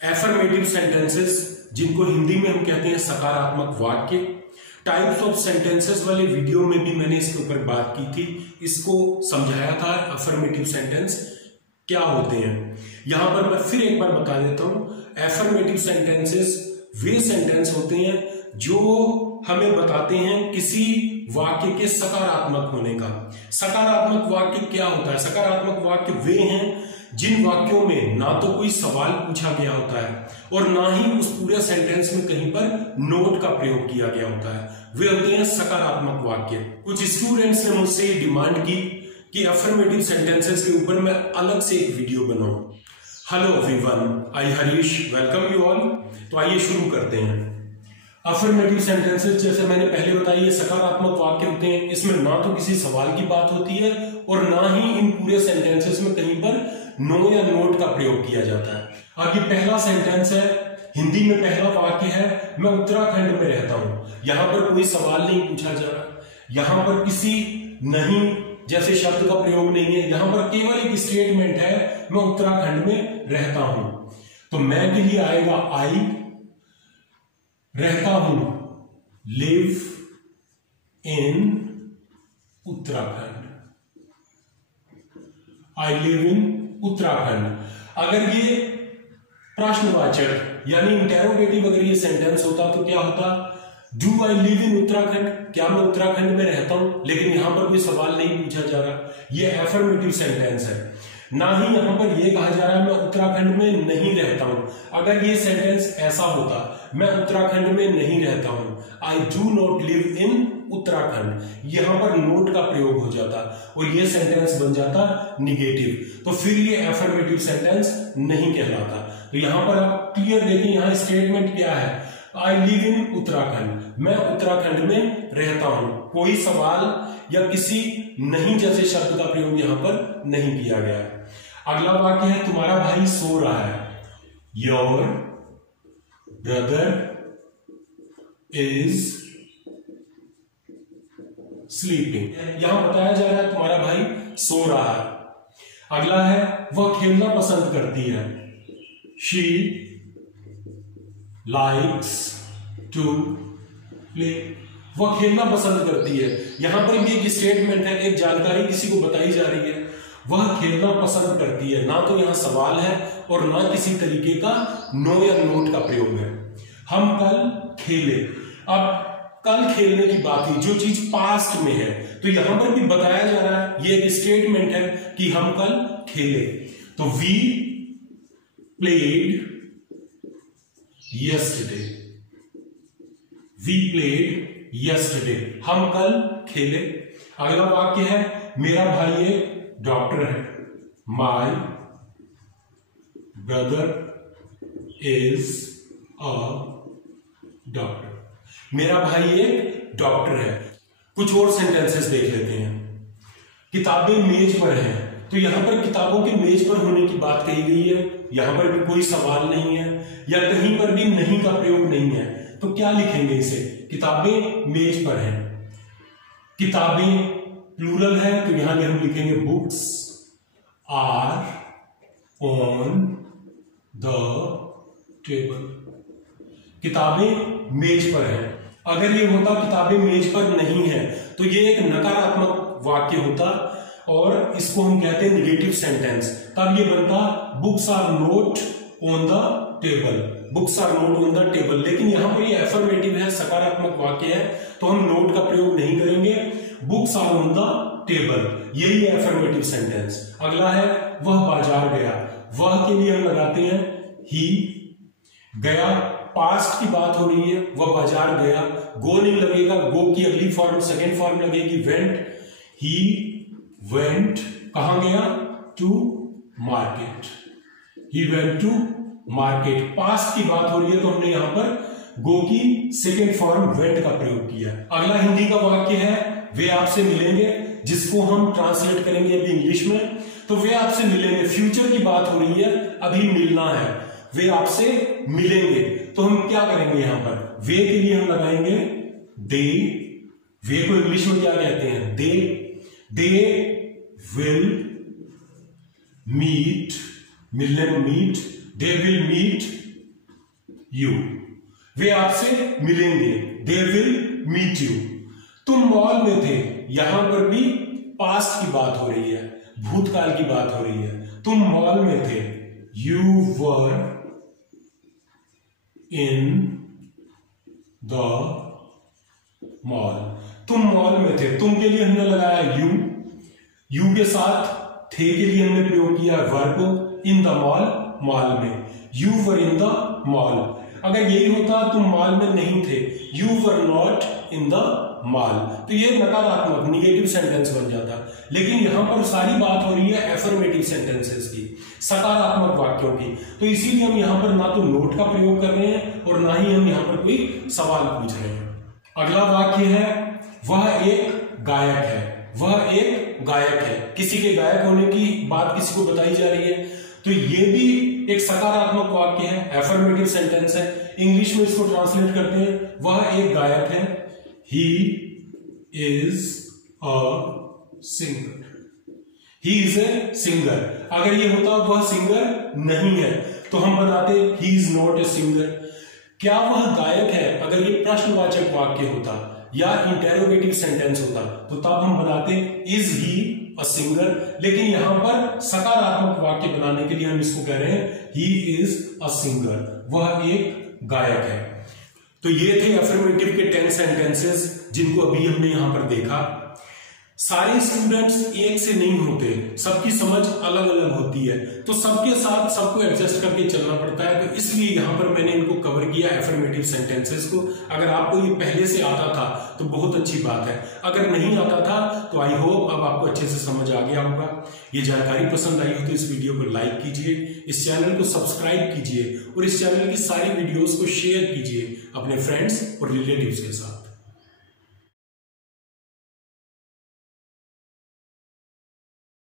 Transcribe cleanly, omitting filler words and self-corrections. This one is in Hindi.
एफर्मेटिव सेंटेंसेस जिनको हिंदी में हम कहते हैं सकारात्मक वाक्य। टाइप्स ऑफ सेंटेंसेस वाले वीडियो में भी मैंने इसके ऊपर बात की थी, इसको समझाया था अफर्मेटिव सेंटेंस क्या होते हैं। यहां पर मैं फिर एक बार बता देता हूं, एफर्मेटिव सेंटेंसेस वे सेंटेंस होते हैं जो हमें बताते हैं किसी वाक्य के सकारात्मक होने का। सकारात्मक वाक्य क्या होता है? सकारात्मक वाक्य वे हैं जिन वाक्यों में ना तो कोई सवाल पूछा गया होता है और ना ही उस पूरे सेंटेंस में कहीं पर नोट का प्रयोग किया गया होता है, वे होते हैं सकारात्मक वाक्य। कुछ स्टूडेंट्स ने मुझसे ये डिमांड की कि अफर्मेटिव सेंटेंसेस के ऊपर मैं अलग से एक वीडियो बनाऊं। Hello everyone, I Harish welcome you all. तो आइए शुरू करते हैं। अफर्मेटिव सेंटेंसेस जैसे मैंने पहले बताया ये सकारात्मक वाक्य होते हैं, इसमें ना तो किसी सवाल की बात होती है और ना ही इन पूरे सेंटेंसेस में कहीं पर नो या नोट का प्रयोग किया जाता है। अब ये पहला सेंटेंस है, हिंदी में पहला वाक्य है, मैं उत्तराखंड में रहता हूं। यहां पर कोई सवाल नहीं पूछा जा रहा, यहां पर किसी नहीं जैसे शब्द का प्रयोग नहीं है, यहां पर केवल एक स्टेटमेंट है, मैं उत्तराखंड में रहता हूं। तो मैं के लिए आएगा आई, रहता हूं live in Uttarakhand, I live in Uttarakhand. अगर ये प्रश्नवाचक यानी इंटेरोगेटिव अगर ये सेंटेंस होता तो क्या होता? Do I live in Uttarakhand, क्या मैं उत्तराखंड में रहता हूं? लेकिन यहां पर कोई सवाल नहीं पूछा जा रहा, ये एफर्मेटिव सेंटेंस है। ना ही यहां पर यह कहा जा रहा है मैं उत्तराखंड में नहीं रहता हूं। अगर ये सेंटेंस ऐसा होता, मैं उत्तराखंड में नहीं रहता हूं, I do not live in Uttarakhand, यहां पर नोट का प्रयोग हो जाता और ये सेंटेंस बन जाता निगेटिव, तो फिर ये एफर्मेटिव सेंटेंस नहीं कहलाता। तो यहां पर आप क्लियर देखें, यहां स्टेटमेंट क्या है? आई लिव इन उत्तराखंड, मैं उत्तराखंड में रहता हूं। कोई सवाल या किसी नहीं जैसे शब्द का प्रयोग यहां पर नहीं किया गया। अगला वाक्य है, तुम्हारा भाई सो रहा है, योर ब्रदर इज स्लीपिंग। यहां बताया जा रहा है तुम्हारा भाई सो रहा है। अगला है, वह खेलना पसंद करती है, शी लाइक्स टू प्ले, वह खेलना पसंद करती है। यहां पर भी एक स्टेटमेंट है, एक जानकारी किसी को बताई जा रही है, वह खेलना पसंद करती है। ना तो यहां सवाल है और ना किसी तरीके का नो या नोट का प्रयोग है। हम कल खेले, अब कल खेलने की बात है, जो चीज पास्ट में है, तो यहां पर भी बताया जा रहा है, ये एक स्टेटमेंट है कि हम कल खेले। तो we played yesterday, we played yesterday, हम कल खेले। अगला वाक्य है, मेरा भाई एक डॉक्टर है, my brother is a doctor, मेरा भाई एक डॉक्टर है। कुछ और सेंटेंसेस देख लेते हैं। किताबें मेज पर हैं, तो यहां पर किताबों के मेज पर होने की बात कही गई है, यहां पर भी कोई सवाल नहीं है या कहीं पर भी नहीं का प्रयोग नहीं है, तो क्या लिखेंगे इसे? किताबें मेज पर हैं। किताबें प्लूरल है, तो यहां भी हम लिखेंगे books are on the table, किताबें मेज पर हैं। अगर ये होता किताबें मेज पर नहीं है, तो ये एक नकारात्मक वाक्य होता और इसको हम कहते हैं निगेटिव सेंटेंस। तब ये बनता books are not on the table, books are not on the table. लेकिन यहां पर ये एफर्मेटिव है, सकारात्मक वाक्य है, तो हम नोट का प्रयोग नहीं करेंगे, books are on the table, यही है एफर्मेटिव सेंटेंस। अगला है, वह बाजार गया, वह के लिए हम लगाते हैं ही, गया पास्ट की बात हो रही है, वह बाजार गया, गो नहीं लगेगा, गो की अगली फॉर्म सेकेंड फॉर्म लगेगी वेंट, ही वेंट, कहां गया? To market, he went to market. Past की बात हो रही है तो हमने यहां पर गो की सेकेंड फॉर्म वेंट का प्रयोग किया। अगला हिंदी का वाक्य है, वे आपसे मिलेंगे, जिसको हम ट्रांसलेट करेंगे अभी इंग्लिश में, तो वे आपसे मिलेंगे। फ्यूचर की बात हो रही है, अभी मिलना है, वे आपसे मिलेंगे, तो हम क्या करेंगे? यहां पर वे के लिए हम लगाएंगे दे, वे को इंग्लिश में क्या कहते हैं? दे विल मीट, मिलने meet, they will meet you, वे आपसे मिलेंगे, दे विल मीट यू। तुम मॉल में थे, यहां पर भी पास्ट की बात हो रही है, भूतकाल की बात हो रही है। तुम मॉल में थे, you were in the mall. तुम मॉल में थे, तुम के लिए हमने लगाया यू के साथ थे के लिए हमने प्रयोग किया वर को, इन द मॉल, मॉल में, you were in the mall. अगर यही होता तुम मॉल में नहीं थे, you were not in the mall, तो ये नकारात्मक निगेटिव सेंटेंस बन जाता। लेकिन यहां पर सारी बात हो रही है एफर्मेटिव सेंटेंसेस की, सकारात्मक वाक्यों की, तो इसीलिए हम यहां पर ना तो नोट का प्रयोग कर रहे हैं और ना ही हम यहां पर कोई सवाल पूछ रहे हैं। अगला वाक्य है, वह एक गायक है। वह एक गायक है, किसी के गायक होने की बात किसी को बताई जा रही है, तो ये भी एक सकारात्मक वाक्य है, एफर्मेटिव सेंटेंस है। इंग्लिश में इसको ट्रांसलेट करते हैं, वह एक गायक है, he is a singer. He is a singer. अगर ये होता वह सिंगर नहीं है तो हम बनाते he is not a singer. क्या वह गायक है, अगर ये प्रश्नवाचक वाक्य होता या इंटेरोगेटिव सेंटेंस होता तो तब हम बनाते इज ही अ सिंगर। लेकिन यहां पर सकारात्मक वाक्य बनाने के लिए हम इसको कह रहे हैं ही इज अ सिंगर, वह एक गायक है। तो ये थे अफर्मेटिव के 10 सेंटेंसेस जिनको अभी हमने यहां पर देखा। सारे स्टूडेंट्स एक से नहीं होते, सबकी समझ अलग अलग होती है, तो सबके साथ सबको एडजस्ट करके चलना पड़ता है। तो इसलिए यहां पर मैंने इनको कवर किया एफर्मेटिव सेंटेंसेस को। अगर आपको ये पहले से आता था तो बहुत अच्छी बात है, अगर नहीं आता था तो आई होप अब आपको अच्छे से समझ आ गया होगा। ये जानकारी पसंद आई हो तो इस वीडियो को लाइक कीजिए, इस चैनल को सब्सक्राइब कीजिए और इस चैनल की सारी वीडियोस को शेयर कीजिए अपने फ्रेंड्स और रिलेटिव्स के साथ।